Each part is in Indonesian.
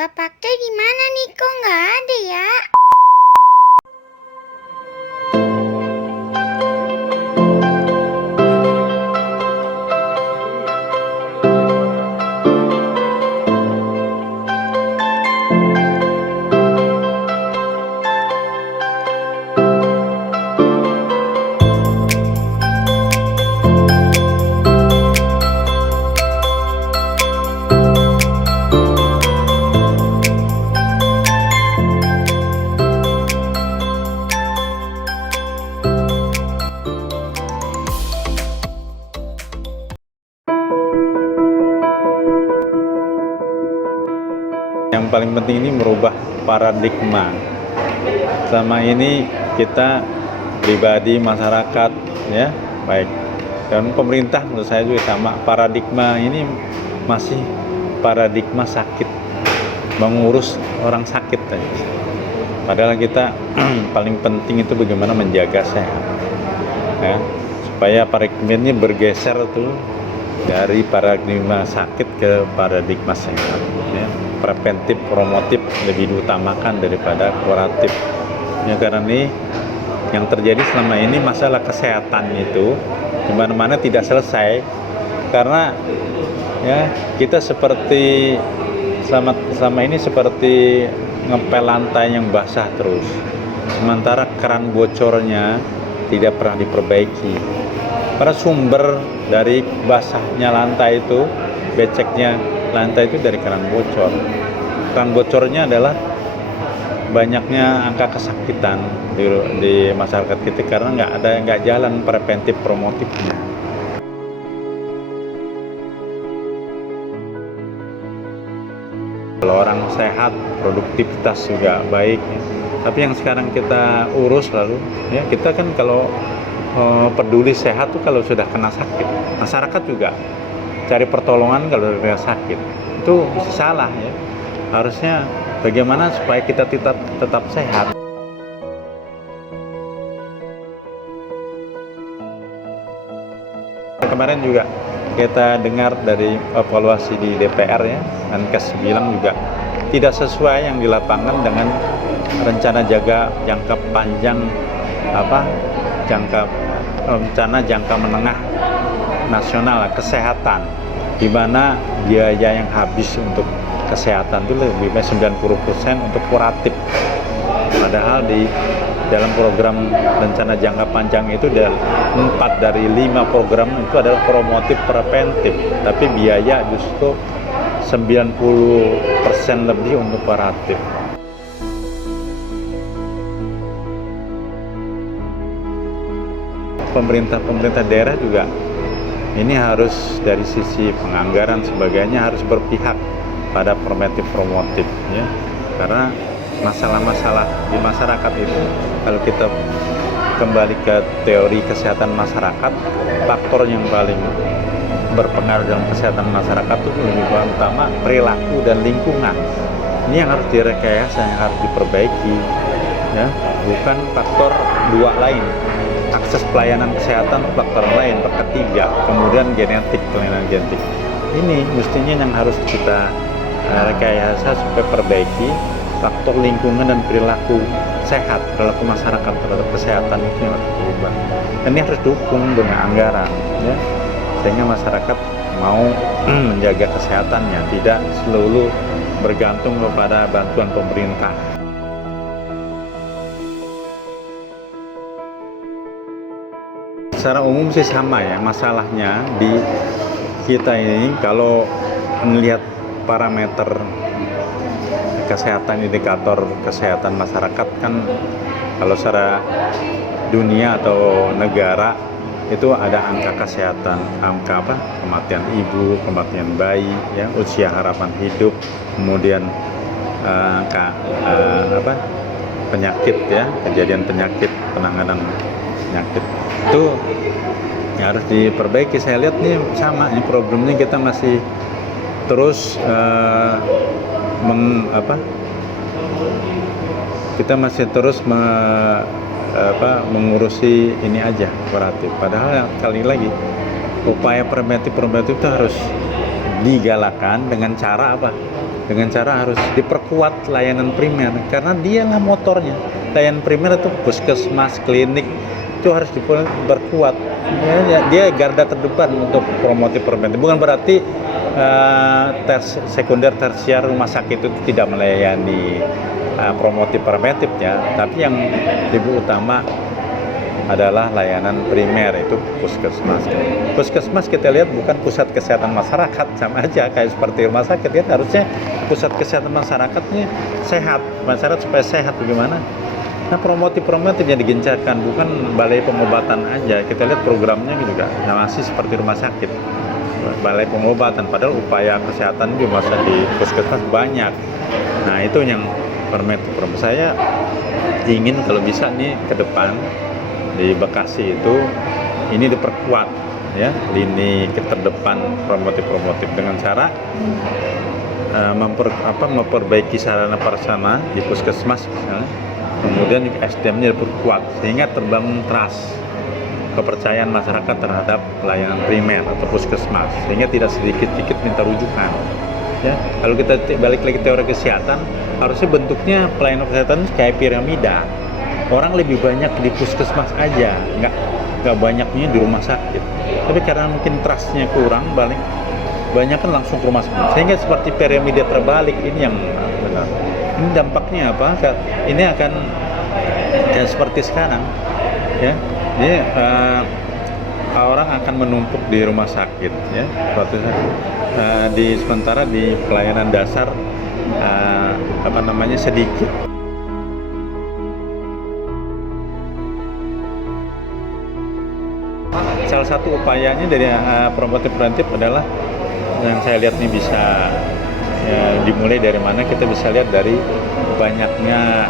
Bapaknya di mana nih? Kok nggak ada ya? Yang paling penting ini merubah paradigma. Selama ini kita pribadi, masyarakat, ya baik, dan pemerintah menurut saya juga sama, paradigma ini masih paradigma sakit, mengurus orang sakit aja. Padahal kita paling penting itu bagaimana menjaga sehat, ya, supaya paradigma ini bergeser tuh dari paradigma sakit ke paradigma sehat, ya. Preventif, promotif lebih diutamakan daripada kuratif, ya, karena ini yang terjadi selama ini masalah kesehatan itu di mana-mana tidak selesai, karena ya kita seperti selama ini seperti ngepel lantai yang basah terus, sementara keran bocornya tidak pernah diperbaiki. Karena sumber dari basahnya lantai itu, beceknya lantai itu dari keran bocor. Keran bocornya adalah banyaknya angka kesakitan di masyarakat kita karena nggak jalan preventif promotifnya. Kalau orang sehat, produktivitas juga baik, ya. Tapi yang sekarang kita urus lalu, ya, kita kan kalau peduli sehat tuh kalau sudah kena sakit. Masyarakat juga cari pertolongan kalau sudah sakit. Itu salah, ya. Harusnya bagaimana supaya kita tetap sehat. Kemarin juga kita dengar dari evaluasi di DPR, ya, Menkes bilang juga tidak sesuai yang di lapangan dengan rencana jangka panjang rencana jangka menengah nasional kesehatan, di mana biaya yang habis untuk kesehatan itu lebih dari 90% untuk kuratif. Padahal di dalam program rencana jangka panjang itu 4 dari 5 program itu adalah promotif preventif, tapi biaya justru 90% lebih untuk kuratif. Pemerintah daerah juga ini harus dari sisi penganggaran sebagainya harus berpihak pada preventif promotif, ya, karena masalah-masalah di masyarakat itu kalau kita kembali ke teori kesehatan masyarakat, faktor yang paling berpengaruh dalam kesehatan masyarakat itu lebih utama perilaku dan lingkungan. Ini yang harus direkayasa, yang harus diperbaiki, ya, bukan faktor dua lain. Akses pelayanan kesehatan faktor lain, ketiga, kemudian kelainan genetik. Ini mestinya yang harus kita rekayasa supaya perbaiki faktor lingkungan dan perilaku sehat, perilaku masyarakat terhadap kesehatan itu yang harus berubah. Dan ini harus dukung dengan anggaran, ya, sehingga masyarakat mau menjaga kesehatannya, tidak selalu bergantung kepada bantuan pemerintah. Secara umum sih sama, ya, masalahnya di kita ini kalau melihat parameter kesehatan, indikator kesehatan masyarakat kan kalau secara dunia atau negara itu ada angka kesehatan, angka kematian ibu, kematian bayi, ya, usia harapan hidup, kemudian angka penyakit, ya, kejadian penyakit, penanganan penyakit itu ya harus diperbaiki. Saya lihat nih sama, ini problemnya kita masih terus mengurusi ini aja kuratif. Padahal kali lagi upaya preventif itu harus digalakan dengan cara apa? dengan cara harus diperkuat layanan primer karena dialah motornya. Layanan primer itu puskesmas, klinik itu harus diperkuat. Dia garda terdepan untuk promotif preventif. Bukan berarti sekunder tersier rumah sakit itu tidak melayani promotif preventif ya, tapi yang lebih utama adalah layanan primer, itu puskesmas. Puskesmas kita lihat bukan pusat kesehatan masyarakat, sama aja kayak seperti rumah sakit ya. Harusnya pusat kesehatan masyarakatnya sehat, masyarakat supaya sehat bagaimana. Nah, promotif yang digencarkan, bukan balai pengobatan aja. Kita lihat programnya juga masih seperti rumah sakit, balai pengobatan, padahal upaya kesehatan di masa di puskesmas banyak. Nah, itu yang promotif. Saya ingin kalau bisa nih ke depan di Bekasi itu ini diperkuat ya, lini terdepan promotif dengan cara memperbaiki sarana prasarana di puskesmas misalnya. Kemudian SDM-nya diperkuat sehingga terbangun trust, kepercayaan masyarakat terhadap pelayanan primer atau puskesmas, sehingga tidak sedikit-sedikit minta rujukan ya. Kalau kita balik lagi teori kesehatan, harusnya bentuknya pelayanan kesehatan kayak piramida. Orang lebih banyak di puskesmas aja, nggak banyaknya di rumah sakit. Tapi karena mungkin trustnya kurang, banyak kan langsung ke rumah sakit, sehingga seperti piramida terbalik. Ini yang benar. Ini dampaknya apa? Ini akan seperti sekarang ya. Ini orang akan menumpuk di rumah sakit ya. Sementara di pelayanan dasar sedikit. Salah satu upayanya dari promotif preventif adalah yang saya lihat nih bisa dimulai dari mana. Kita bisa lihat dari banyaknya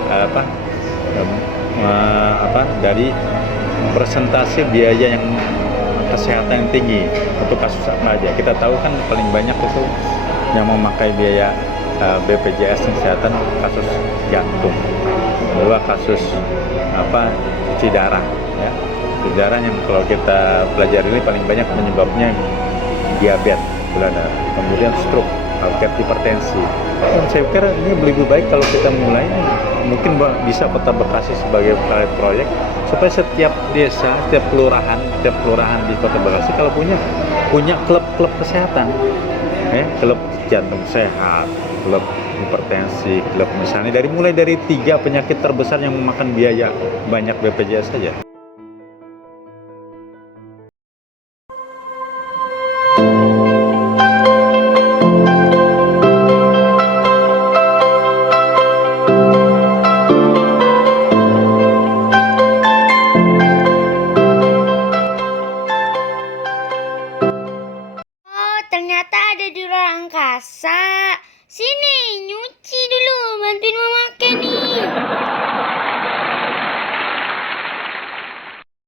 dari persentase biaya yang kesehatan yang tinggi untuk kasus apa aja. Kita tahu kan paling banyak itu yang memakai biaya BPJS kesehatan kasus jantung, kedua kasus cuci darah ya. Cuci darah yang kalau kita pelajari ini paling banyak penyebabnya diabetes, gula darah, kemudian stroke, hipertensi. Dan saya kira ini lebih baik kalau kita mulai, mungkin bisa Kota Bekasi sebagai proyek supaya setiap desa, setiap kelurahan di Kota Bekasi kalau punya klub kesehatan, klub jantung sehat, klub hipertensi, klub misalnya mulai dari 3 penyakit terbesar yang memakan biaya banyak BPJS saja. Oh, ternyata ada di luar angkasa.